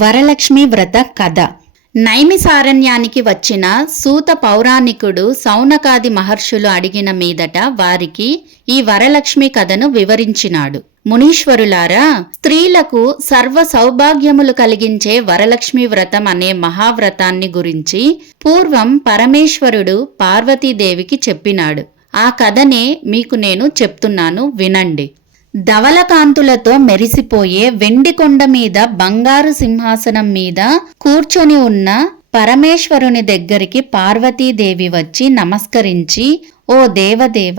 వరలక్ష్మి వ్రత కథ. నైమిసారణ్యానికి వచ్చిన సూత పౌరాణికుడు సౌనకాది మహర్షులు అడిగిన మీదట వారికి ఈ వరలక్ష్మి కథను వివరించినాడు. మునీశ్వరులారా, స్త్రీలకు సర్వ సౌభాగ్యములు కలిగించే వరలక్ష్మి వ్రతం అనే మహావ్రతాన్ని గురించి పూర్వం పరమేశ్వరుడు పార్వతీదేవికి చెప్పినాడు. ఆ కథనే మీకు నేను చెప్తున్నాను, వినండి. ధవలకాంతులతో మెరిసిపోయే వెండి కొండ మీద బంగారు సింహాసనం మీద కూర్చొని ఉన్న పరమేశ్వరుని దగ్గరికి పార్వతీదేవి వచ్చి నమస్కరించి, ఓ దేవదేవ,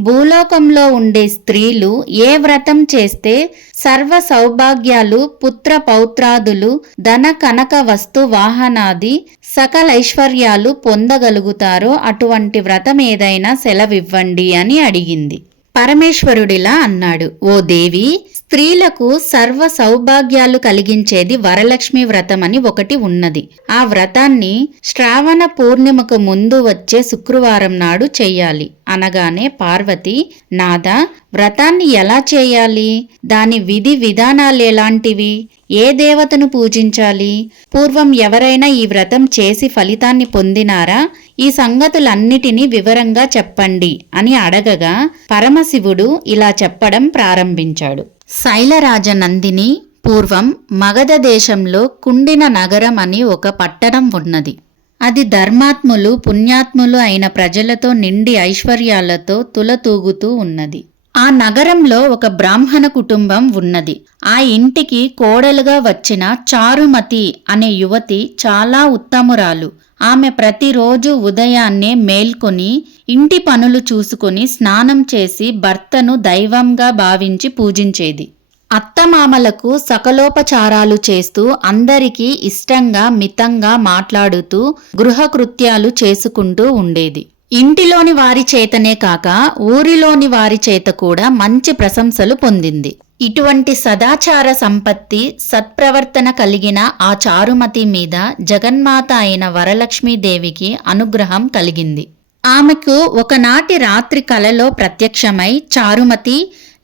భూలోకంలో ఉండే స్త్రీలు ఏ వ్రతం చేస్తే సర్వ సౌభాగ్యాలు, పుత్ర పౌత్రాదులు, ధన కనక వస్తు వాహనాది సకలైశ్వర్యాలు పొందగలుగుతారో అటువంటి వ్రతం ఏదైనా సెలవివ్వండి అని అడిగింది. పరమేశ్వరుడిలా అన్నాడు, ఓ దేవి, స్త్రీలకు సర్వ సౌభాగ్యాలు కలిగించేది వరలక్ష్మి వ్రతం అని ఒకటి ఉన్నది. ఆ వ్రతాన్ని శ్రావణ పూర్ణిమకు ముందు వచ్చే శుక్రవారం నాడు చెయ్యాలి. అనగానే పార్వతి, నాదా, వ్రతాన్ని ఎలా చేయాలి? దాని విధి విధానాలు ఎలాంటివి? ఏ దేవతను పూజించాలి? పూర్వం ఎవరైనా ఈ వ్రతం చేసి ఫలితాన్ని పొందినారా? ఈ సంగతులన్నిటినీ వివరంగా చెప్పండి అని అడగగా పరమశివుడు ఇలా చెప్పడం ప్రారంభించాడు. శైలరాజ నందిని, పూర్వం మగధ దేశంలో కుండిన నగరం అని ఒక పట్టణం ఉన్నది. అది ధర్మాత్ములు, పుణ్యాత్ములు అయిన ప్రజలతో నిండి ఐశ్వర్యాలతో తులతూగుతూ ఉన్నది. ఆ నగరంలో ఒక బ్రాహ్మణ కుటుంబం ఉన్నది. ఆ ఇంటికి కోడలుగా వచ్చిన చారుమతి అనే యువతి చాలా ఉత్తమురాలు. ఆమె ప్రతిరోజు ఉదయాన్నే మేల్కొని ఇంటి పనులు చూసుకొని స్నానం చేసి భర్తను దైవంగా భావించి పూజించేది. అత్తమామలకు సకలోపచారాలు చేస్తూ అందరికీ ఇష్టంగా మితంగా మాట్లాడుతూ గృహకృత్యాలు చేసుకుంటూ ఉండేది. ఇంటిలోని వారి చేతనే కాక ఊరిలోని వారి చేత కూడా మంచి ప్రశంసలు పొందింది. ఇటువంటి సదాచార సంపత్తి, సత్ప్రవర్తన కలిగిన ఆ చారుమతి మీద జగన్మాత అయిన వరలక్ష్మీదేవికి అనుగ్రహం కలిగింది. ఆమెకు ఒకనాటి రాత్రి కలలో ప్రత్యక్షమై, చారుమతి,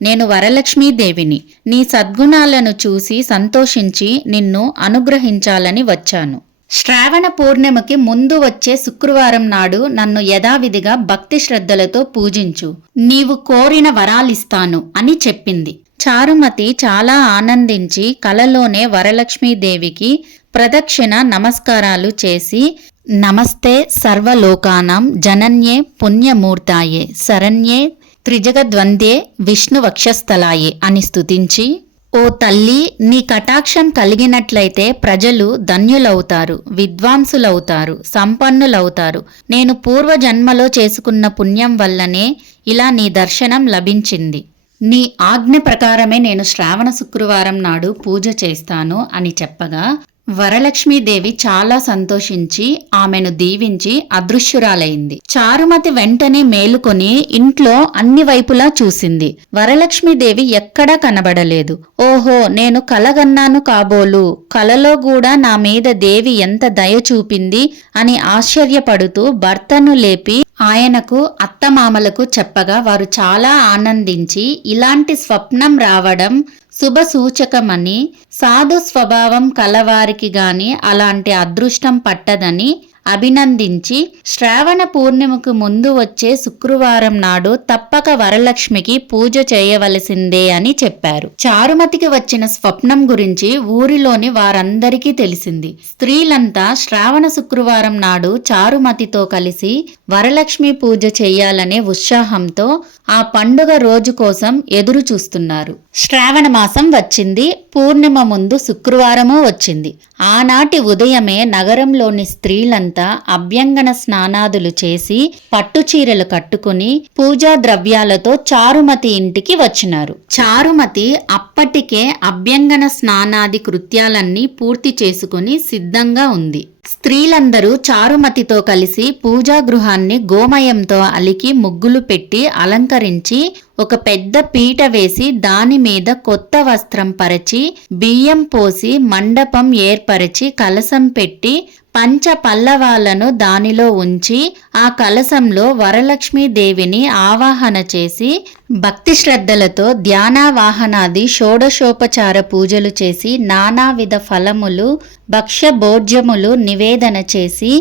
నేను వరలక్ష్మీదేవిని. నీ సద్గుణాలను చూసి సంతోషించి నిన్ను అనుగ్రహించాలని వచ్చాను. శ్రావణ పూర్ణిమకి ముందు వచ్చే శుక్రవారం నాడు నన్ను యథావిధిగా భక్తి శ్రద్ధలతో పూజించు. నీవు కోరిన వరాలిస్తాను అని చెప్పింది. చారుమతి చాలా ఆనందించి కలలోనే వరలక్ష్మీదేవికి ప్రదక్షిణ నమస్కారాలు చేసి, నమస్తే సర్వలోకానాం జనన్యే పుణ్యమూర్తాయే శరణ్యే త్రిజగద్వందే విష్ణు వక్షస్థలాయే అని స్తుతించి, ఓ తల్లి, నీ కటాక్షం కలిగినట్లయితే ప్రజలు ధన్యులవుతారు, విద్వాంసులవుతారు, సంపన్నులవుతారు. నేను పూర్వజన్మలో చేసుకున్న పుణ్యం వల్లనే ఇలా నీ దర్శనం లభించింది. నీ ఆజ్ఞ ప్రకారమే నేను శ్రావణ శుక్రవారం నాడు పూజ చేస్తాను అని చెప్పగా వరలక్ష్మీదేవి చాలా సంతోషించి ఆమెను దీవించి అదృశ్యురాలైంది. చారుమతి వెంటనే మేలుకొని ఇంట్లో అన్ని వైపులా చూసింది. వరలక్ష్మీదేవి ఎక్కడా కనబడలేదు. ఓహో, నేను కలగన్నాను కాబోలు, కలలో కూడా నా మీద దేవి ఎంత దయ చూపింది అని ఆశ్చర్యపడుతూ భర్తను లేపి ఆయనకు, అత్తమామలకు చెప్పగా వారు చాలా ఆనందించి ఇలాంటి స్వప్నం రావడం శుభ సూచకమని, సాధు స్వభావం కలవారికి గాని అలాంటి అదృష్టం పట్టదని అభినందించి శ్రావణ పూర్ణిమకు ముందు వచ్చే శుక్రవారం నాడు తప్పక వరలక్ష్మికి పూజ చేయవలసిందే అని చెప్పారు. చారుమతికి వచ్చిన స్వప్నం గురించి ఊరిలోని వారందరికీ తెలిసింది. స్త్రీలంతా శ్రావణ శుక్రవారం నాడు చారుమతితో కలిసి వరలక్ష్మి పూజ చేయాలనే ఉత్సాహంతో ఆ పండుగ రోజు కోసం ఎదురు చూస్తున్నారు. శ్రావణ మాసం వచ్చింది. పూర్ణిమ ముందు శుక్రవారమూ వచ్చింది. ఆనాటి ఉదయమే నగరంలోని స్త్రీలంతా అభ్యంగన స్నానాదులు చేసి పట్టుచీరలు కట్టుకుని పూజా ద్రవ్యాలతో చారుమతి ఇంటికి వచ్చినారు. చారుమతి అప్పటికే అభ్యంగన స్నానాది కృత్యాలన్నీ పూర్తి చేసుకుని సిద్ధంగా ఉంది. స్త్రీలందరూ చారుమతితో కలిసి పూజా గృహాన్ని గోమయంతో అలికి ముగ్గులు పెట్టి అలంకరించి ఒక పెద్ద పీట వేసి దాని మీద కొత్త వస్త్రం పరిచి బియ్యం పోసి మండపం ఏర్పరిచి కలశం పెట్టి పంచ పల్లవాలను దానిలో ఉంచి ఆ కలశంలో వరలక్ష్మీదేవిని ఆవాహన చేసి భక్తి శ్రద్ధలతో ధ్యానావాహనాది షోడశోపచార పూజలు చేసి నానావిధ ఫలములు భక్ష్య భోజ్యములు నివేదన చేసి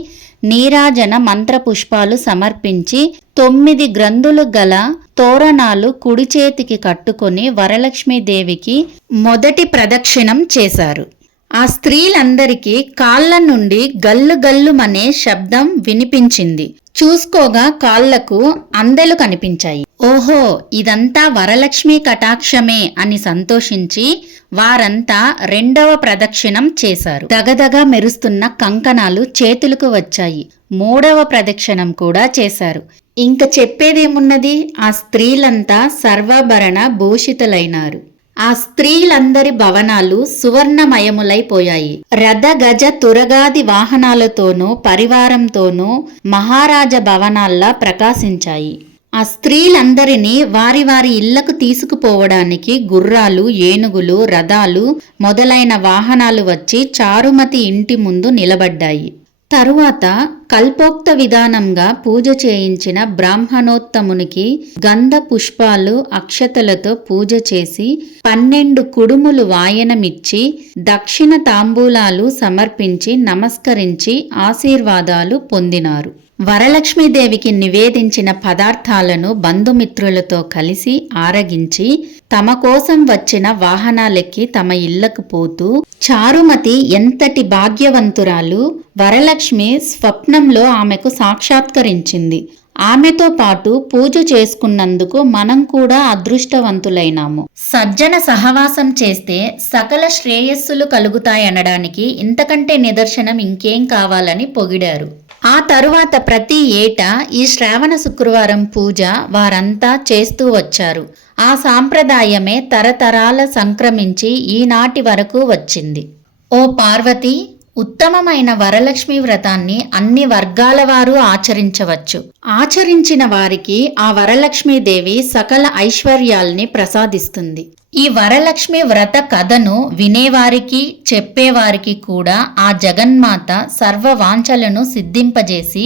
నీరాజన మంత్రపుష్పాలు సమర్పించి 9 గ్రంథులు గల తోరణాలు కుడి చేతికి కట్టుకొని వరలక్ష్మీదేవికి మొదటి ప్రదక్షిణం చేశారు. ఆ స్త్రీలందరికీ కాళ్ల నుండి గల్లు గల్లుమనే శబ్దం వినిపించింది. చూసుకోగా కాళ్లకు అందెలు కనిపించాయి. ఓహో, ఇదంతా వరలక్ష్మి కటాక్షమే అని సంతోషించి వారంతా రెండవ ప్రదక్షిణం చేశారు. దగదగ మెరుస్తున్న కంకణాలు చేతులకు వచ్చాయి. మూడవ ప్రదక్షిణం కూడా చేశారు. ఇంక చెప్పేదేమున్నది, ఆ స్త్రీలంతా సర్వాభరణ భూషితులైనారు. ఆ స్త్రీలందరి భవనాలు సువర్ణమయములైపోయాయి. రథ గజ తురగాది వాహనాలతోనూ పరివారంతోనూ మహారాజ భవనాల్లా ప్రకాశించాయి. ఆ స్త్రీలందరినీ వారి వారి ఇళ్లకు తీసుకుపోవడానికి గుర్రాలు, ఏనుగులు, రథాలు మొదలైన వాహనాలు వచ్చి చారుమతి ఇంటి ముందు నిలబడ్డాయి. తరువాత కల్పోక్త విధానంగా పూజ చేయించిన బ్రాహ్మణోత్తమునికి గంధ పుష్పాలు అక్షతలతో పూజ చేసి 12 కుడుములు వాయనమిచ్చి దక్షిణ తాంబూలాలు సమర్పించి నమస్కరించి ఆశీర్వాదాలు పొందినారు. వరలక్ష్మీదేవికి నివేదించిన పదార్థాలను బంధుమిత్రులతో కలిసి ఆరగించి తమ కోసం వచ్చిన వాహనాలెక్కి తమ ఇళ్లకు పోతూ చారుమతి ఎంతటి భాగ్యవంతురాలు! వరలక్ష్మి స్వప్నంలో ఆమెకు సాక్షాత్కరించింది. ఆమెతో పాటు పూజ చేసుకున్నందుకు మనం కూడా అదృష్టవంతులైనాము. సజ్జన సహవాసం చేస్తే సకల శ్రేయస్సులు కలుగుతాయనడానికి ఇంతకంటే నిదర్శనం ఇంకేం కావాలని పొగిడారు. ఆ తరువాత ప్రతి ఏటా ఈ శ్రావణ శుక్రవారం పూజ వారంతా చేస్తూ వచ్చారు. ఆ సాంప్రదాయమే తరతరాల సంక్రమించి ఈనాటి వరకు వచ్చింది. ఓ పార్వతి, ఉత్తమమైన వరలక్ష్మి వ్రతాన్ని అన్ని వర్గాల వారు ఆచరించవచ్చు. ఆచరించిన వారికి ఆ వరలక్ష్మీదేవి సకల ఐశ్వర్యాల్ని ప్రసాదిస్తుంది. ఈ వరలక్ష్మి వ్రత కథను వినేవారికి చెప్పేవారికి కూడా ఆ జగన్మాత సర్వ వాంఛలను సిద్ధింపజేసి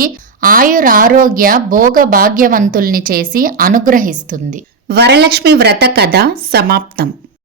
ఆయురారోగ్య భోగ భాగ్యవంతుల్ని చేసి అనుగ్రహిస్తుంది. వరలక్ష్మి వ్రత కథ సమాప్తం.